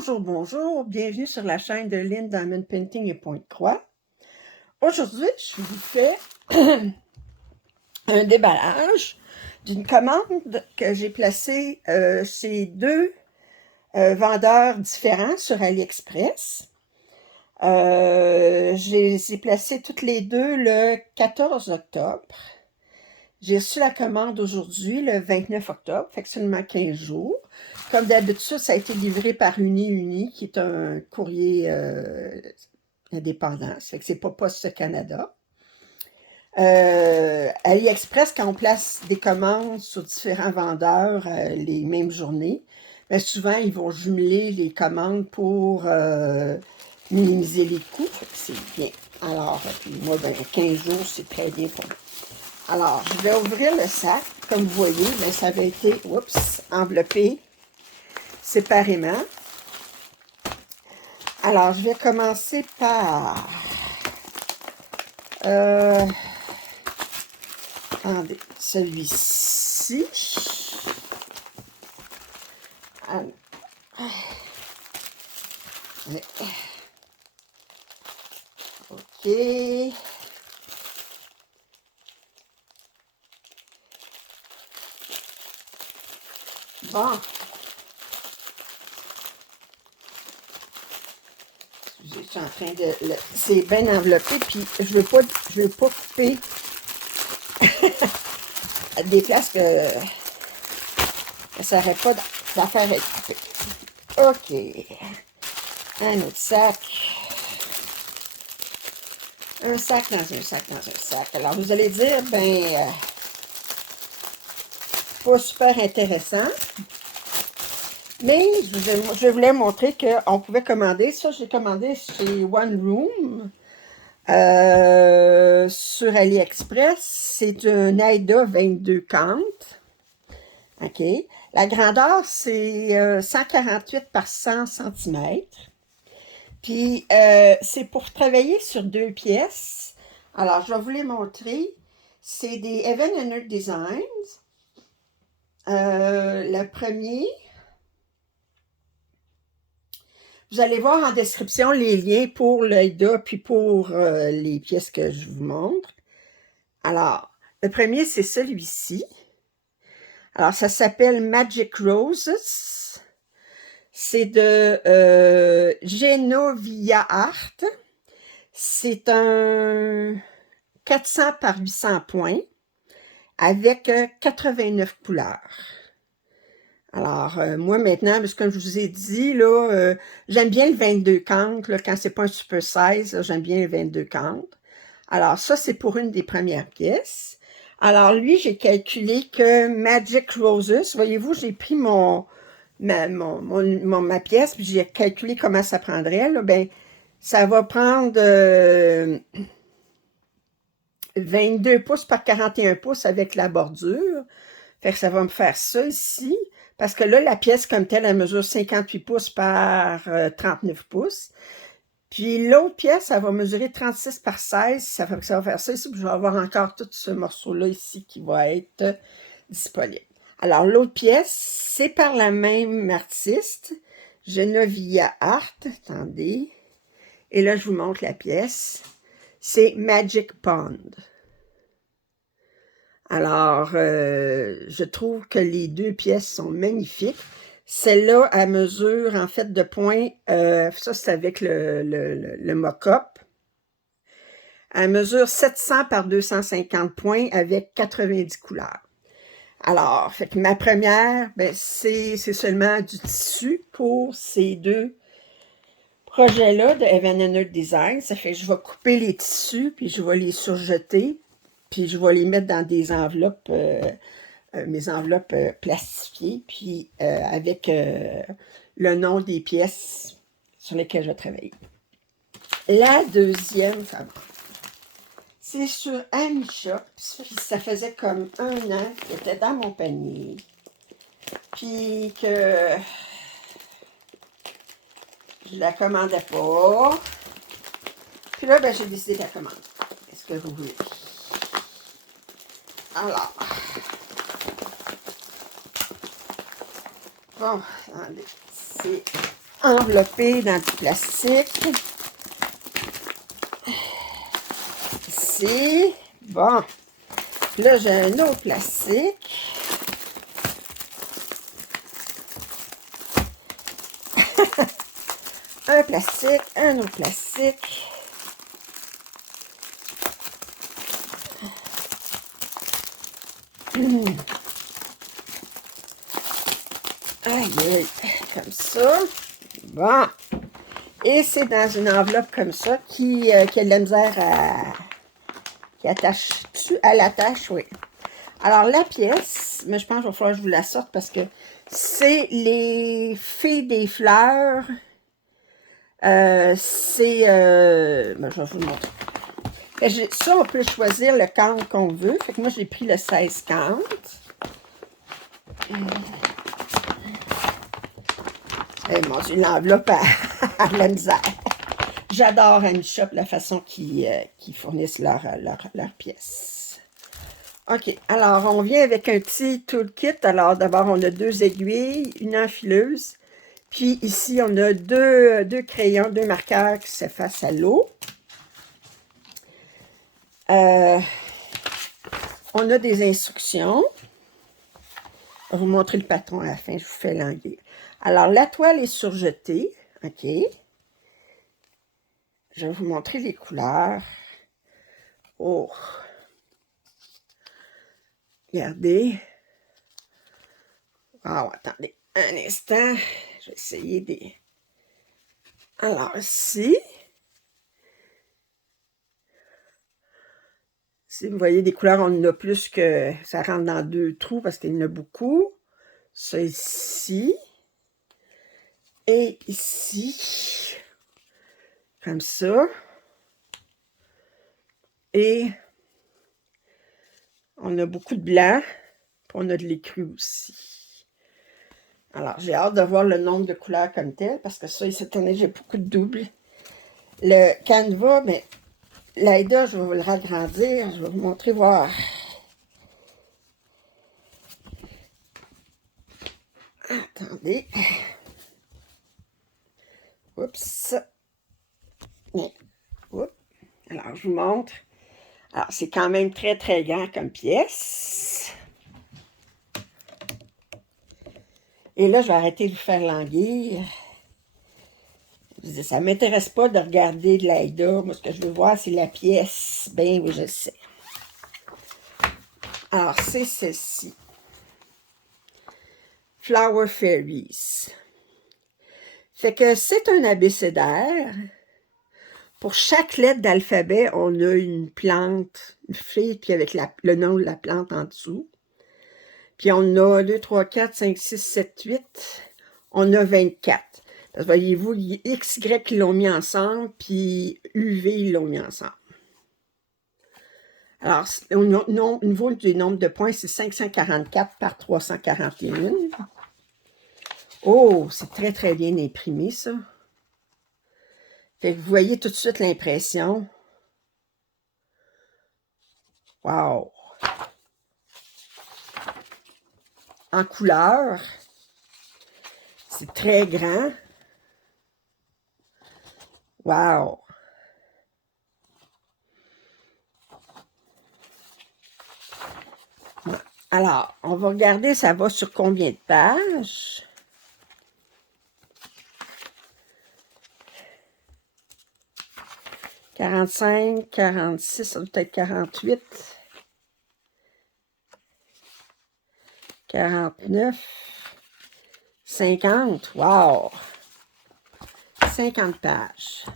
Bonjour, bonjour, bienvenue sur la chaîne de Lynn Diamond Painting et Pointe-Croix. Aujourd'hui, je vous fais un déballage d'une commande que j'ai placée chez deux vendeurs différents sur AliExpress. Je les ai placés toutes les deux le 14 octobre. J'ai reçu la commande aujourd'hui, le 29 octobre, fait que seulement 15 jours. Comme d'habitude, ça a été livré par Uni, qui est un courrier indépendant, ça fait que c'est pas Poste Canada. AliExpress, quand on place des commandes sur différents vendeurs les mêmes journées, bien souvent, ils vont jumeler les commandes pour minimiser les coûts, fait que c'est bien. Alors, puis moi, ben, 15 jours, c'est très bien pour moi. Alors, je vais ouvrir le sac. Comme vous voyez, bien, ça avait été enveloppé séparément. Alors, je vais commencer par... attendez, celui-ci. OK. Bon. Je suis en train de... C'est bien enveloppé, puis je veux pas couper des places que ça n'aurait pas d'affaire à être coupé. OK. Un autre sac. Un sac dans un sac dans un sac. Alors, vous allez dire, ben, pas super intéressant. Mais je voulais montrer qu'on pouvait commander. Ça, j'ai commandé chez One Room sur AliExpress. C'est un Aida 22 cantes. OK. La grandeur, c'est 148 par 100 cm. Puis, c'est pour travailler sur deux pièces. Alors, je vais vous les montrer. C'est des Even & Earth Designs. Le premier... Vous allez voir en description les liens pour l'AIDA puis pour les pièces que je vous montre. Alors, le premier, c'est celui-ci. Alors, ça s'appelle Magic Roses. C'est de Genovia Art. C'est un 400 par 800 points avec 89 couleurs. Alors, moi maintenant, parce que comme je vous ai dit, là, j'aime bien le 22 cantes, là, quand c'est pas un super size, j'aime bien le 22 cantes. Alors, ça, c'est pour une des premières pièces. Alors, lui, j'ai calculé que Magic Roses, voyez-vous, j'ai pris ma pièce, puis j'ai calculé comment ça prendrait, là, ben, ça va prendre 22 pouces par 41 pouces avec la bordure. Fait que ça va me faire ça ici. Parce que là, la pièce comme telle, elle mesure 58 pouces par 39 pouces. Puis l'autre pièce, elle va mesurer 36 par 16. Ça fait que ça va faire ça ici. Puis je vais avoir encore tout ce morceau-là ici qui va être disponible. Alors, l'autre pièce, c'est par la même artiste, Genovia Art. Attendez. Et là, je vous montre la pièce. C'est Magic Pond. Alors, je trouve que les deux pièces sont magnifiques. Celle-là, elle mesure, en fait, de points, ça c'est avec le mock-up. Elle mesure 700 par 250 points avec 90 couleurs. Alors, fait que ma première, ben, c'est seulement du tissu pour ces deux projets-là de Even & Earth Design. Ça fait que je vais couper les tissus, puis je vais les surjeter. Puis je vais les mettre dans des enveloppes, mes enveloppes plastifiées, puis avec le nom des pièces sur lesquelles je vais travailler. La deuxième fabrique, c'est sur Amisha, puis ça faisait comme 1 an qu'elle était dans mon panier, puis que je la commandais pas. Puis là, ben, j'ai décidé de la commander. Est-ce que vous voulez? Alors, bon, attendez, c'est enveloppé dans du plastique. Ici. Bon. Là, j'ai un autre plastique. Un plastique, un autre plastique. Aïe, aïe, comme ça. Bon. Et c'est dans une enveloppe comme ça qui a de la misère à... qui attache... À l'attache, oui. Alors, la pièce, mais je pense qu'il va falloir que je vous la sorte parce que c'est les Fées des fleurs. C'est... ben, je vais vous le montrer. Ça, on peut choisir le count qu'on veut. Fait que moi, j'ai pris le 16 count. Eh, mon Dieu, l'enveloppe à la misère. J'adore Annie Shop, la façon qu'ils fournissent leurs pièces. OK, alors on vient avec un petit toolkit. Alors d'abord, on a 2 aiguilles, une enfileuse. Puis ici, on a deux crayons, 2 marqueurs qui s'effacent à l'eau. On a des instructions. Je vais vous montrer le patron à la fin, je vous fais l'anguille. Alors, la toile est surjetée. OK. Je vais vous montrer les couleurs. Oh! Regardez. Wow, attendez un instant. Je vais essayer des... Alors, ici. Si vous voyez des couleurs, on en a plus que... Ça rentre dans 2 trous parce qu'il y en a beaucoup. Ça ici. Et ici. Comme ça. Et on a beaucoup de blanc. Puis on a de l'écru aussi. Alors, j'ai hâte de voir le nombre de couleurs comme tel, parce que ça, cette année, j'ai beaucoup de doubles. Le canevas, mais l'AIDA, je vais vous le ragrandir. Je vais vous montrer, voir. Attendez. Oups. Oups. Alors, je vous montre. Alors, c'est quand même très, très grand comme pièce. Et là, je vais arrêter de vous faire languir. Ça ne m'intéresse pas de regarder de l'AIDA. Moi, ce que je veux voir, c'est la pièce. Ben oui, je sais. Alors, c'est celle-ci. Flower Fairies. Fait que c'est un abécédaire. Pour chaque lettre d'alphabet, on a une plante, une fille, puis avec le nom de la plante en dessous. Puis on a 2, 3, 4, 5, 6, 7, 8. On a 24. Parce que voyez-vous, XY, ils l'ont mis ensemble, puis UV, ils l'ont mis ensemble. Alors, au niveau du nombre de points, c'est 544 par 341. Oh, c'est très, très bien imprimé, ça. Fait que vous voyez tout de suite l'impression. Wow! En couleur. C'est très grand. Wow! Alors, on va regarder, ça va sur combien de pages. « 45, 46, ça doit être 48. 49. 50. Wow! 50 pages.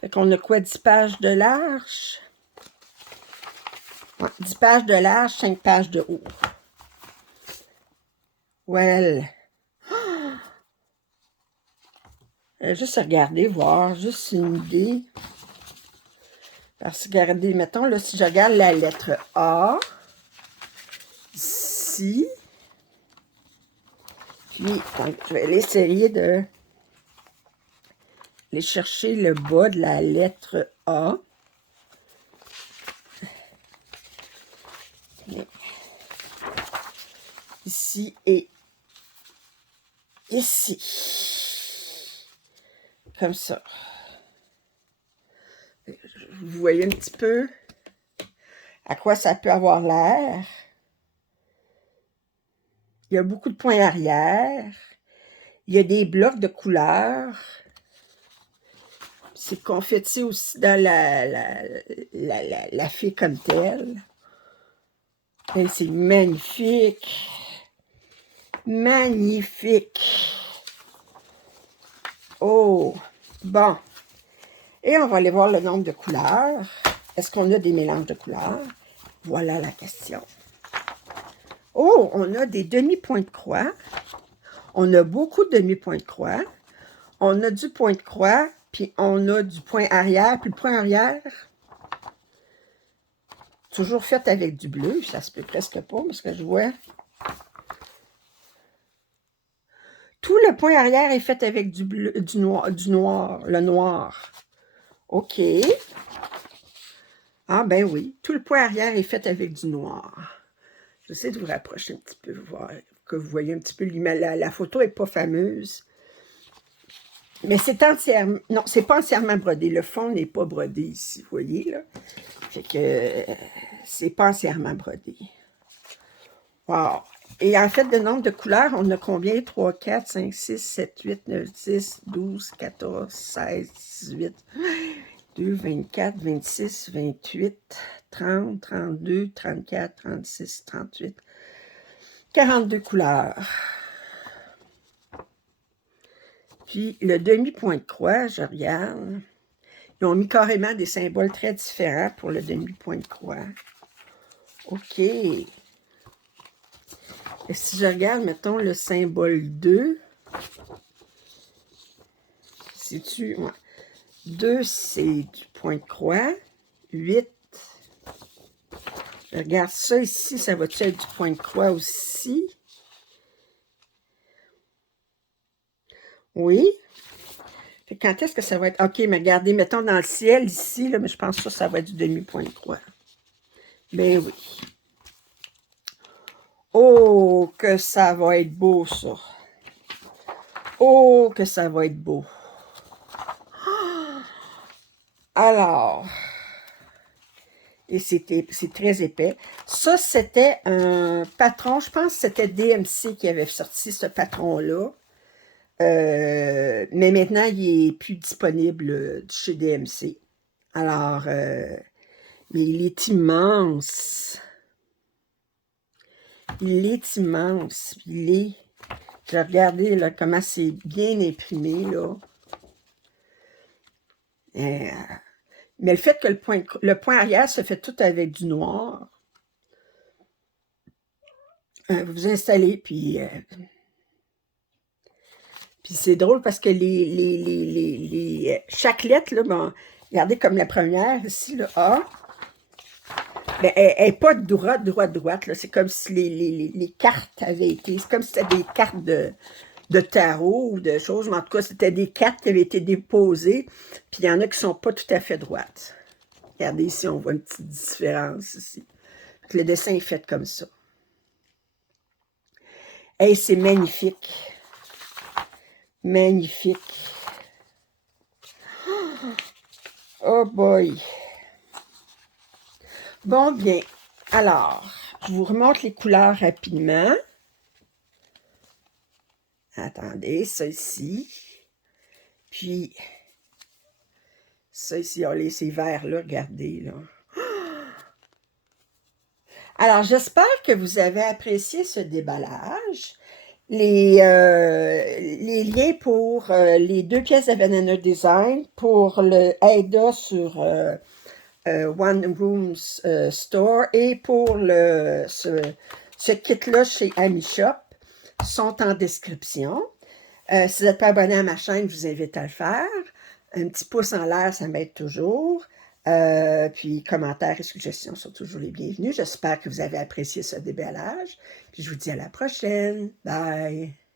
Fait qu'on a quoi, 10 pages de large? Ouais, 10 pages de large, 5 pages de haut. Well. Juste à regarder, voir, juste une idée. Parce que, regardez, mettons, là, si je regarde la lettre A, ici, puis, donc, je vais aller essayer de aller chercher le bas de la lettre A. Ici et ici. comme ça. Vous voyez un petit peu à quoi ça peut avoir l'air. Il y a beaucoup de points arrière. Il y a des blocs de couleurs. C'est confetti aussi dans la fille comme telle. Et c'est magnifique. Magnifique. Oh, bon. Et on va aller voir le nombre de couleurs. Est-ce qu'on a des mélanges de couleurs? Voilà la question. Oh, on a des demi-points de croix. On a beaucoup de demi-points de croix. On a du point de croix, puis on a du point arrière. Puis le point arrière, toujours fait avec du bleu. Ça se peut presque pas, parce que je vois. Tout le point arrière est fait avec du bleu, le noir. OK. Ah, ben oui. Tout le point arrière est fait avec du noir. J'essaie de vous rapprocher un petit peu, voir que vous voyez un petit peu l'image. La photo n'est pas fameuse. Mais c'est entièrement... Non, c'est pas entièrement brodé. Le fond n'est pas brodé ici, vous voyez, là. Fait que c'est pas entièrement brodé. Wow! Et en fait, le nombre de couleurs, on a combien? 3, 4, 5, 6, 7, 8, 9, 10, 12, 14, 16, 18, 2, 24, 26, 28, 30, 32, 34, 36, 38, 42 couleurs. Puis le demi-point de croix, je regarde, ils ont mis carrément des symboles très différents pour le demi-point de croix. OK. Et si je regarde, mettons, le symbole 2, c'est-tu... Ouais. 2, c'est du point de croix. 8. Je regarde ça ici, ça va-tu être du point de croix aussi? Oui. Fait quand est-ce que ça va être... OK, mais regardez, mettons dans le ciel ici, là, mais je pense que ça va être du demi-point de croix. Ben oui. Oh, que ça va être beau, ça. Oh, que ça va être beau. Alors, et c'est très épais. Ça, c'était un patron, je pense que c'était DMC qui avait sorti ce patron-là. Mais maintenant, il n'est plus disponible chez DMC. Alors, mais il est immense. Il est immense. Il est... Je vais regarder là, comment c'est bien imprimé, là. Mais le fait que le point arrière se fait tout avec du noir, vous vous installez, puis c'est drôle parce que chaque lettre, là, bon, regardez comme la première, ici, là, A, ben, elle n'est pas droite, là. C'est comme si les cartes avaient été, c'est comme si c'était des cartes de tarot ou de choses, mais en tout cas, c'était des cartes qui avaient été déposées, puis il y en a qui ne sont pas tout à fait droites. Regardez ici, on voit une petite différence ici. Le dessin est fait comme ça. Hey, c'est magnifique. Magnifique. Oh boy. Bon, bien. Alors, je vous remonte les couleurs rapidement. Attendez, ça ici. Puis, ça ici, allez, ces verts-là, regardez, là. Alors, j'espère que vous avez apprécié ce déballage. Les liens pour les 2 pièces de Banana Design, pour le Aida sur One Room Store et pour ce kit-là chez AmiShop sont en description. Si vous n'êtes pas abonné à ma chaîne, je vous invite à le faire. Un petit pouce en l'air, ça m'aide toujours. Puis commentaires et suggestions sont toujours les bienvenus. J'espère que vous avez apprécié ce déballage. Puis je vous dis à la prochaine. Bye!